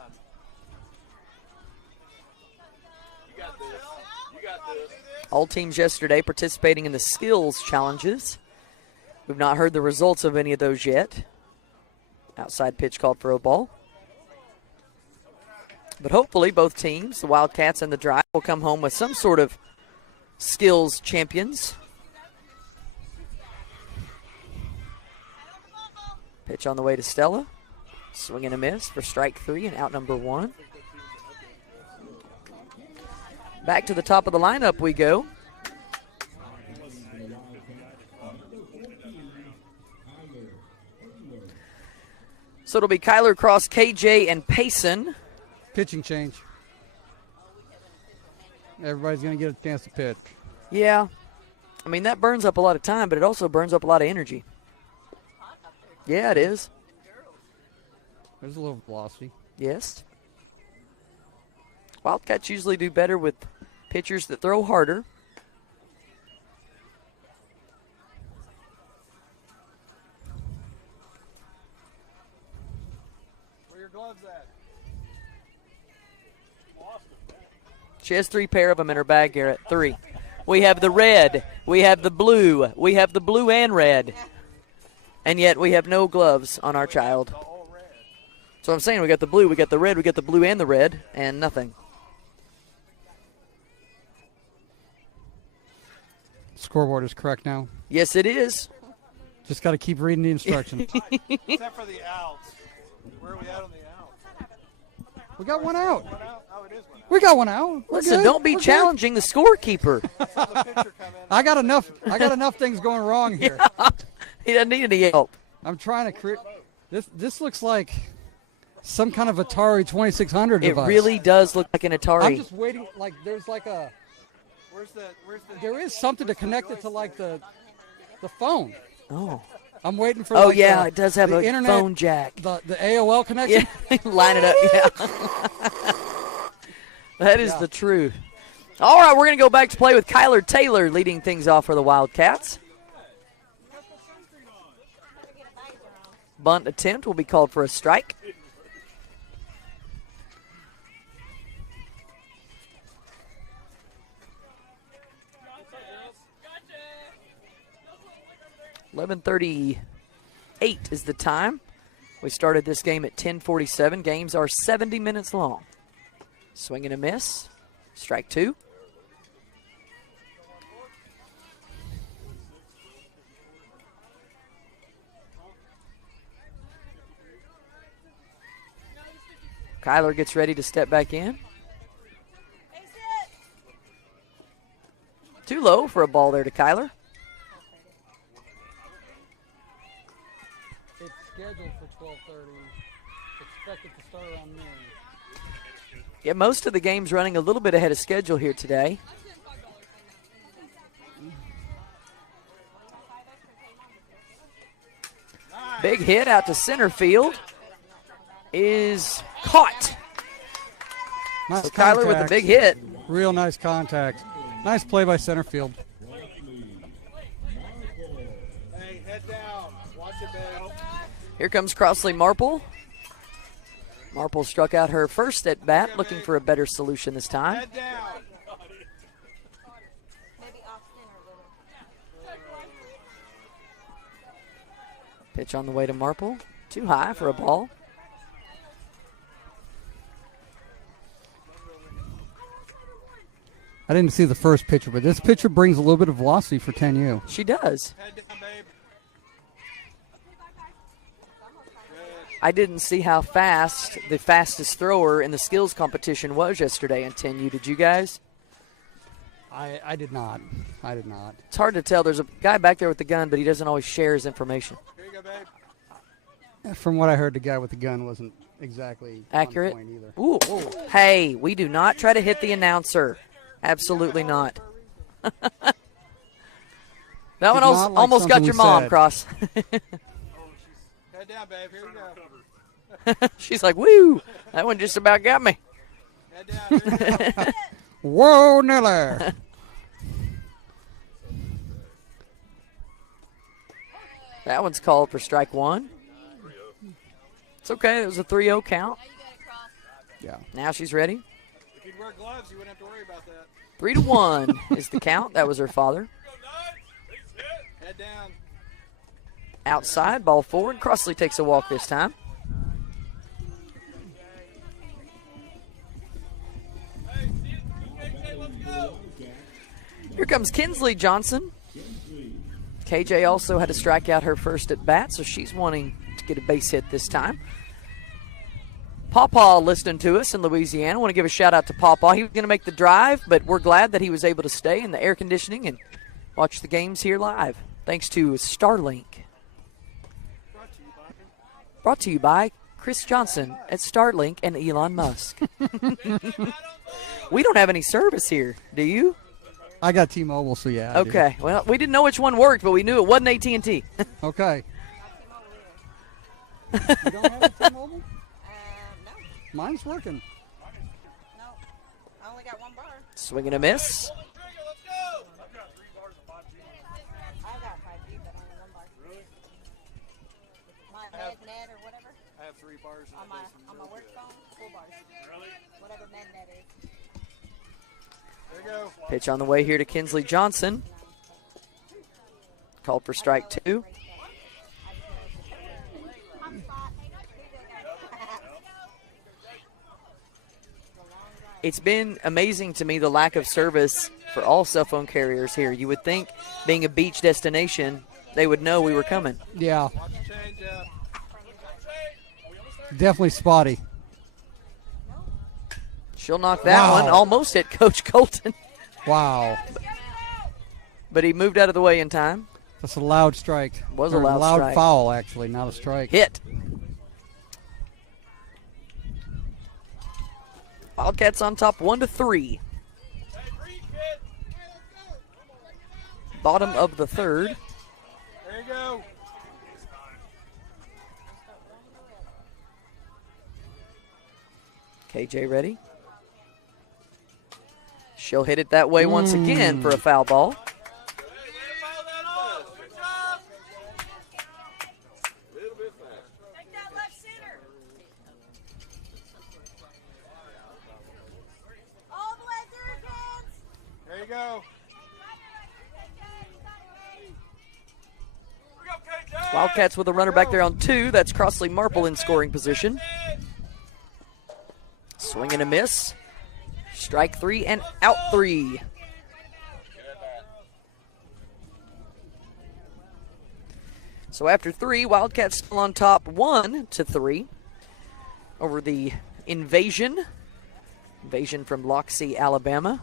You got this. You got this. All teams yesterday participating in the skills challenges. We've not heard the results of any of those yet. Outside pitch called for a ball. But hopefully both teams, the Wildcats and the Drive, will come home with some sort of skills champions. Pitch on the way to Stella. Swing and a miss for strike 3 and out number 1. Back to the top of the lineup we go. So it'll be Kyler Cross, KJ, and Payson. Pitching change. Everybody's going to get a chance to pitch. Yeah. I mean, that burns up a lot of time, but it also burns up a lot of energy. Yeah, it is. There's a little velocity. Yes. Wildcats usually do better with pitchers that throw harder. Where your gloves at? She has 3 pair of them in her bag, Garrett. 3. We have the red. We have the blue. We have the blue and red. And yet we have no gloves on our child. So I'm saying we got the blue, we got the red, we got the blue and the red, and nothing. Scoreboard is correct now. Yes, it is. Just got to keep reading the instructions. Except for the outs. Where are we at on the outs? We got one out. One out? Oh, it is one out. We got one out. We're Listen, good. don't be We're good. challenging the scorekeeper. Saw the pitcher come in. I got enough things going wrong here. He doesn't need any help. I'm trying to create. This looks like some kind of Atari 2600 It device. really does look like an Atari. I'm just waiting. Like there's like a. Where's the There is something to connect it to like the phone. Oh. I'm waiting for. Oh, like, yeah, it does have the a internet, phone jack. The AOL connection. Yeah, line it up, yeah. That is the truth. All right, we're going to go back to play with Kyler Taylor leading things off for the Wildcats. Bunt attempt will be called for a strike. .11:38 is the time. We started this game at 10:47. Games are 70 minutes long. Swing and a miss. Strike 2. Kyler gets ready to step back in. Too low for a ball there to Kyler. It's scheduled for 12:30. Expected to start around noon. Yeah, most of the game's running a little bit ahead of schedule here today. Big hit out to center field is caught. Nice So Kyler with a big hit. Real nice contact. Nice play by center field. Hey, head down. Watch it, babe. Here comes Crossley Marple. Marple struck out her first at bat, looking for a better solution this time. Head down. Pitch on the way to Marple. Too high for a ball. I didn't see the first pitcher, but this pitcher brings a little bit of velocity for 10U. She does. Head down, babe. I didn't see how fast the fastest thrower in the skills competition was yesterday in 10U. Did you guys? I did not. I did not. It's hard to tell. There's a guy back there with the gun, but he doesn't always share his information. Here you go, babe. From what I heard, the guy with the gun wasn't exactly Accurate. on point either. Ooh. Hey, we do not try to hit the announcer. Absolutely not. That one not like almost got something your we mom, said. Cross. Head down, babe. Here you go. She's like, woo, that one just about got me. Head down. Here you go. Whoa, Niller. That one's called for strike one. It's okay. It was a 3-0 count. Yeah. Now she's ready. If you'd wear gloves, you wouldn't have to worry about that. 3-1 is the count. That was her father. Head down. Outside, ball forward. Crossley takes a walk this time. Here comes Kinsley Johnson. KJ also had to strike out her first at bat, so she's wanting to get a base hit this time. Pawpaw listening to us in Louisiana. I want to give a shout out to Pawpaw. He was going to make the drive, but we're glad that he was able to stay in the air conditioning and watch the games here live. Thanks to Starlink. Brought to you by Chris Johnson at Starlink and Elon Musk. We don't have any service here, do you? I got T-Mobile, so yeah. I do. Okay. Well, we didn't know which one worked, but we knew it wasn't AT&T. Okay. You don't have a T-Mobile? No. Mine's working. No. I only got one bar. Swing and a miss. I've got 5G, but only one bar. My net or whatever. I have 3 bars. On my work phone, 4 bars. Whatever net is. There you go. Pitch on the way here to Kinsley Johnson. Called for strike 2. It's been amazing to me the lack of service for all cell phone carriers here. You would think, being a beach destination, they would know we were coming. Yeah. Watch the change up. Definitely spotty. She'll knock that Wow. one. Almost hit Coach Colton, Wow. but he moved out of the way in time. That's a loud strike. Was a Or loud strike. foul, actually, not a strike. Hit. Wildcats on top 1-3. Bottom of the third. There you go. KJ ready. She'll hit it that way once again for a foul ball. Take that left center. All the way through, kids. There you go. Wildcats with a runner back there on 2. That's Crossley Marple in scoring position. Swing and a miss. Strike 3 and out 3. So after 3, Wildcats still on top 1-3 over the Invasion. Invasion from Loxie, Alabama.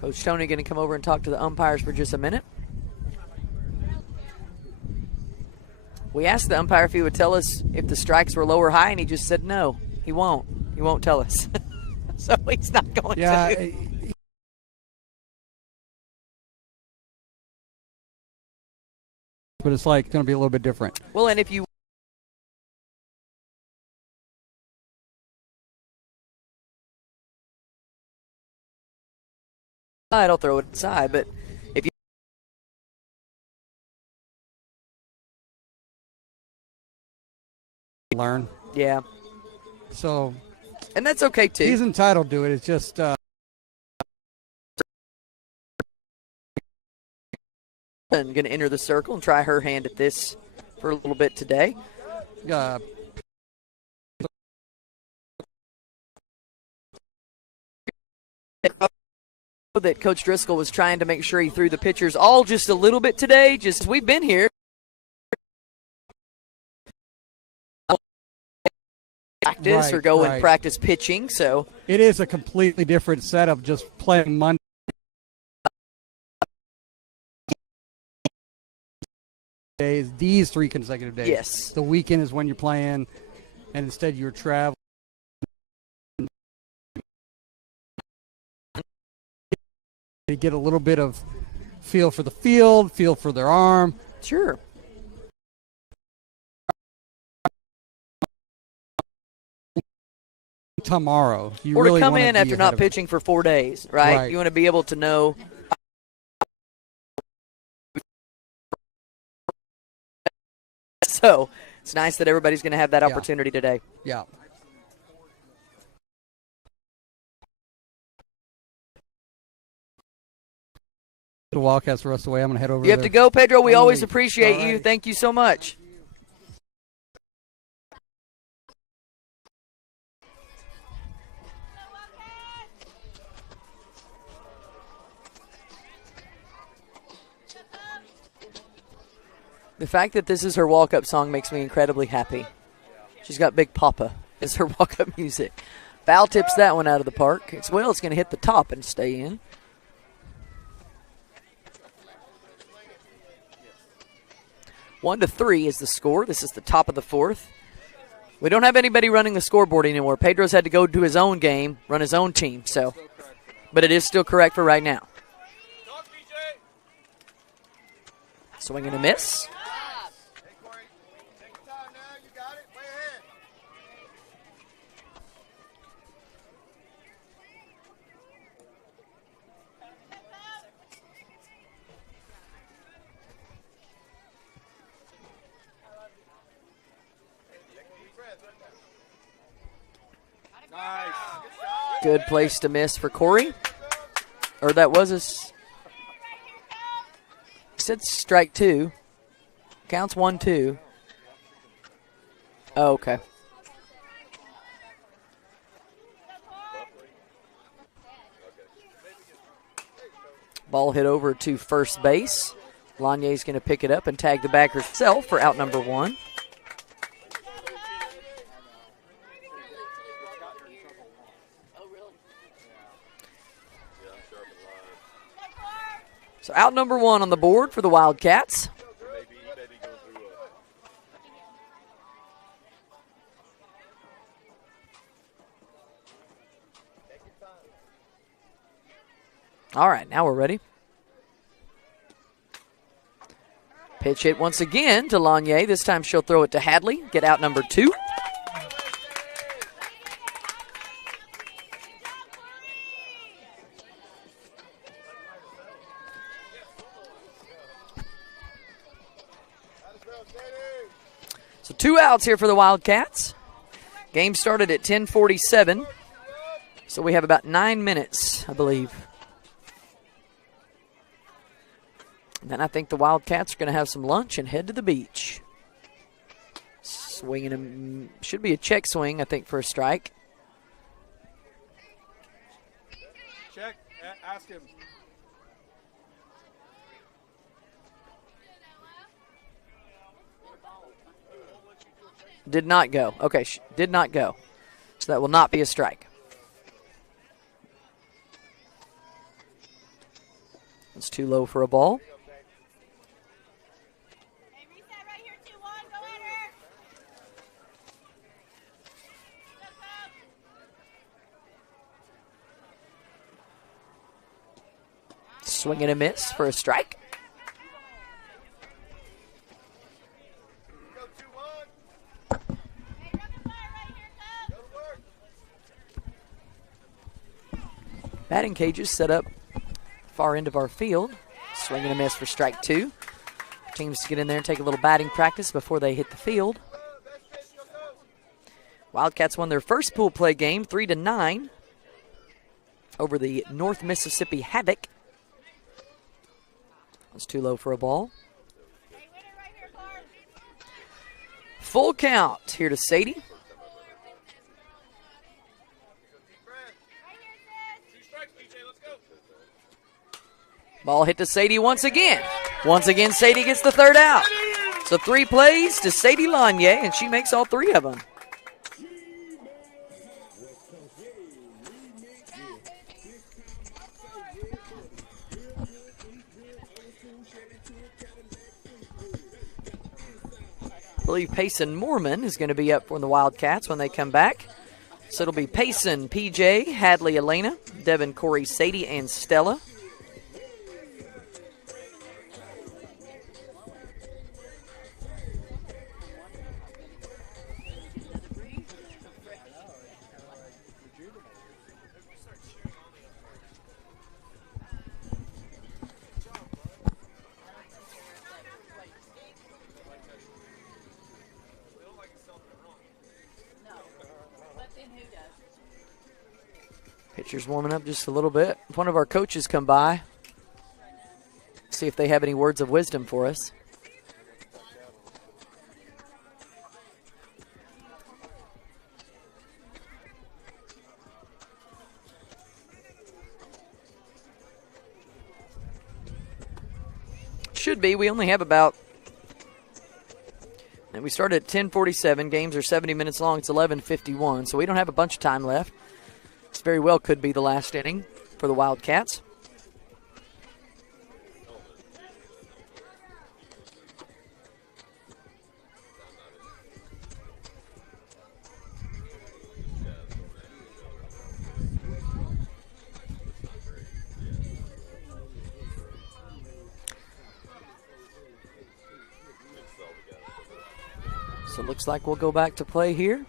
Coach Tony going to come over and talk to the umpires for just a minute. We asked the umpire if he would tell us if the strikes were low or high, and he just said no. He won't. He won't tell us. So he's not going to. But it's like going to be a little bit different. Well, and if you I'll throw it inside, but if you learn. Yeah. So. And that's okay, too. He's entitled to it. It's just. Going to enter the circle and try her hand at this for a little bit today. That Coach Driscoll was trying to make sure he threw the pitchers all just a little bit today. Just we've been here. Practice or go and practice pitching. So it is a completely different setup just playing Monday. Days, these 3 consecutive days. Yes. The weekend is when you're playing, and instead you're traveling. You get a little bit of feel for the field, feel for their arm. Sure. Tomorrow. Or to come in after not pitching for 4 days, right? You want to be able to know. So it's nice that everybody's going to have that opportunity today. Yeah. The Wildcats the rest of the way. I'm going to head over. You have to go, Pedro. We always appreciate you. Thank you so much. The fact that this is her walk-up song makes me incredibly happy. She's got Big Papa as her walk-up music. Foul tips that one out of the park. It's going to hit the top and stay in. One to 3 is the score. This is the top of the 4th. We don't have anybody running the scoreboard anymore. Pedro's had to go do his own game, run his own team. But it is still correct for right now. Swing and a miss. Good place to miss for Corey. Or that was a said strike 2. Counts 1-2. Oh, okay. Ball hit over to first base. Lanier's going to pick it up and tag the back herself for out number 1. So out number 1 on the board for the Wildcats. All right, now we're ready. Pitch hit once again to Lanier. This time she'll throw it to Hadley. Get out number 2. So 2 outs here for the Wildcats. Game started at 10:47. So we have about 9 minutes, I believe. And then I think the Wildcats are going to have some lunch and head to the beach. Swinging him, should be a check swing, I think, for a strike. Check, ask him. Did not go. Okay, did not go. So that will not be a strike. It's too low for a ball. Hey, reset right here, 2-1. Go at her. Swing and a miss for a strike. Batting cages set up far end of our field. Swing and a miss for strike 2. Teams to get in there and take a little batting practice before they hit the field. Wildcats won their first pool play game 3-9 over the North Mississippi Havoc. That's too low for a ball. Full count here to Sadie. Ball hit to Sadie once again. Once again, Sadie gets the third out. So 3 plays to Sadie Lanier, and she makes all 3 of them. I believe Payson Moorman is going to be up for the Wildcats when they come back. So it'll be Payson, PJ, Hadley, Elena, Devin, Corey, Sadie, and Stella. Pitchers warming up just a little bit. One of our coaches come by. See if they have any words of wisdom for us. Should be. We only have about... And we started at 10:47. Games are 70 minutes long. It's 11:51. So we don't have a bunch of time left. This very well could be the last inning for the Wildcats. So it looks like we'll go back to play here.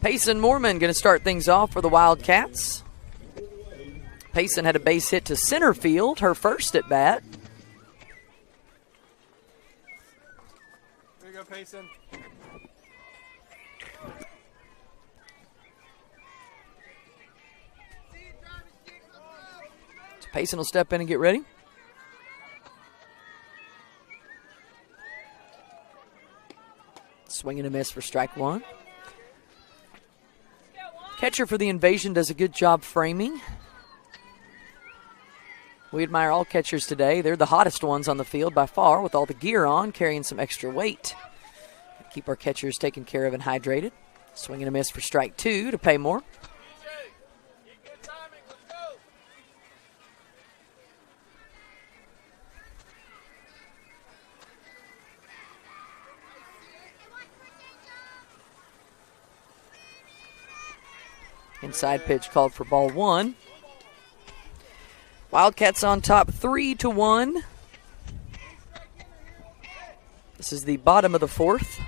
Payson Moorman going to start things off for the Wildcats. Payson had a base hit to center field, her first at bat. There you go, Payson. So Payson will step in and get ready. Swing and a miss for strike 1. Catcher for the Invasion does a good job framing. We admire all catchers today. They're the hottest ones on the field by far, with all the gear on, carrying some extra weight. Keep our catchers taken care of and hydrated. Swing and a miss for strike 2 to pay more. Inside pitch called for ball 1. Wildcats on top 3-1. This is the bottom of the 4th.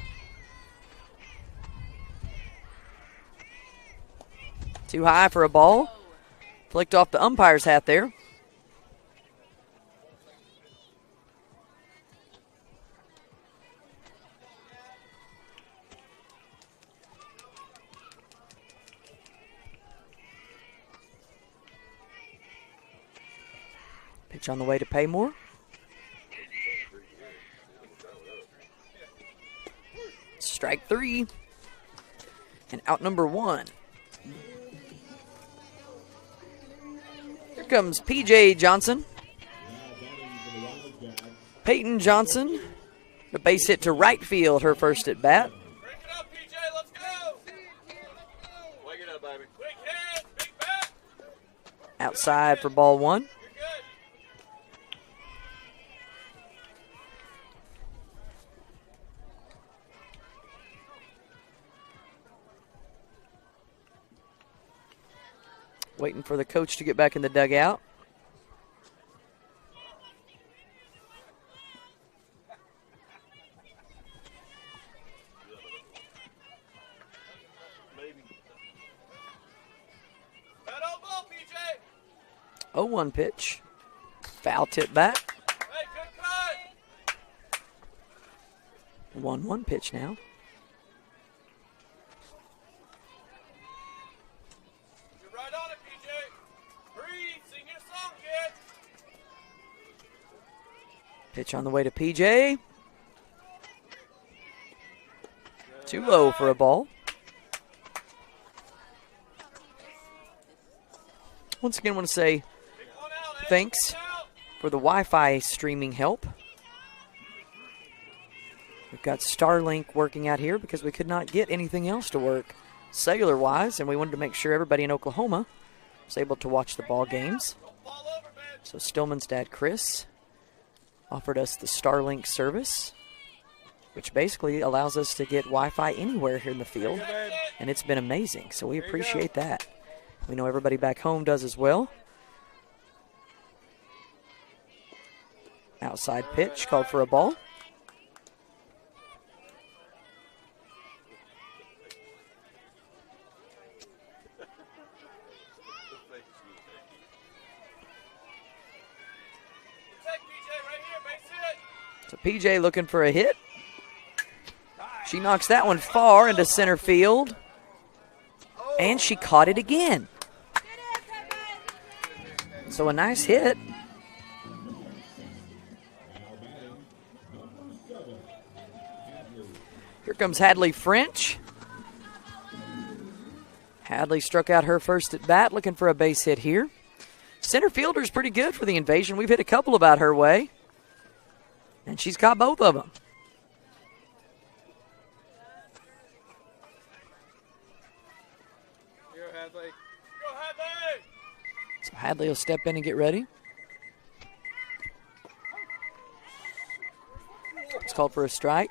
Too high for a ball. Flicked off the umpire's hat there. Pitch on the way to Paymore. Strike 3. And out number 1. Here comes P.J. Johnson. Peyton Johnson, the base hit to right field, her first at bat. Break it up, PJ. Let's go. Wake it up, baby. Big hit. Big bat. Outside for ball one. You're good. Waiting for the coach to get back in the dugout. Bat on ball, PJ. 0-1 pitch. Foul tip back. Hey, good cut. 1-1 pitch now. You're right on it, PJ. Breathe. Sing your song, kid. Pitch on the way to PJ. Too low for a ball. Once again, I want to say Pick one out, Ed. thanks Pick one out. for the Wi-Fi streaming help. We've got Starlink working out here because we could not get anything else to work cellular-wise, and we wanted to make sure everybody in Oklahoma was able to watch the ball games. Ball over, man. So Stillman's dad, Chris, offered us the Starlink service, which basically allows us to get Wi-Fi anywhere here in the field, and it's been amazing, so we appreciate that. We know everybody back home does as well. Outside pitch, called for a ball. Take PJ right here, base hit. So PJ looking for a hit. She knocks that one far into center field, and she caught it again. So a nice hit. Here comes Hadley French. Hadley struck out her first at bat, looking for a base hit here. Center fielder's pretty good for the Invasion. We've hit a couple about her way, and she's got both of them. Go, Hadley. Go, Hadley. So Hadley will step in and get ready. It's called for a strike.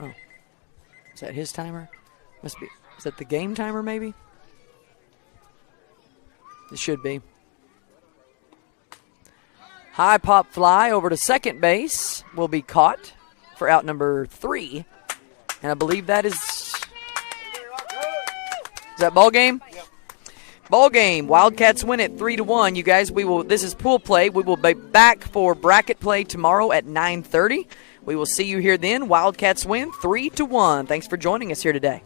Oh. Is that his timer? Must be. Is that the game timer, maybe? It should be. High pop fly over to second base will be caught for out number 3. And I believe that is that ball game? Yep. Ball game. Wildcats win it 3-1. You guys, this is pool play. We will be back for bracket play tomorrow at 9:30. We will see you here then. Wildcats win 3-1. Thanks for joining us here today.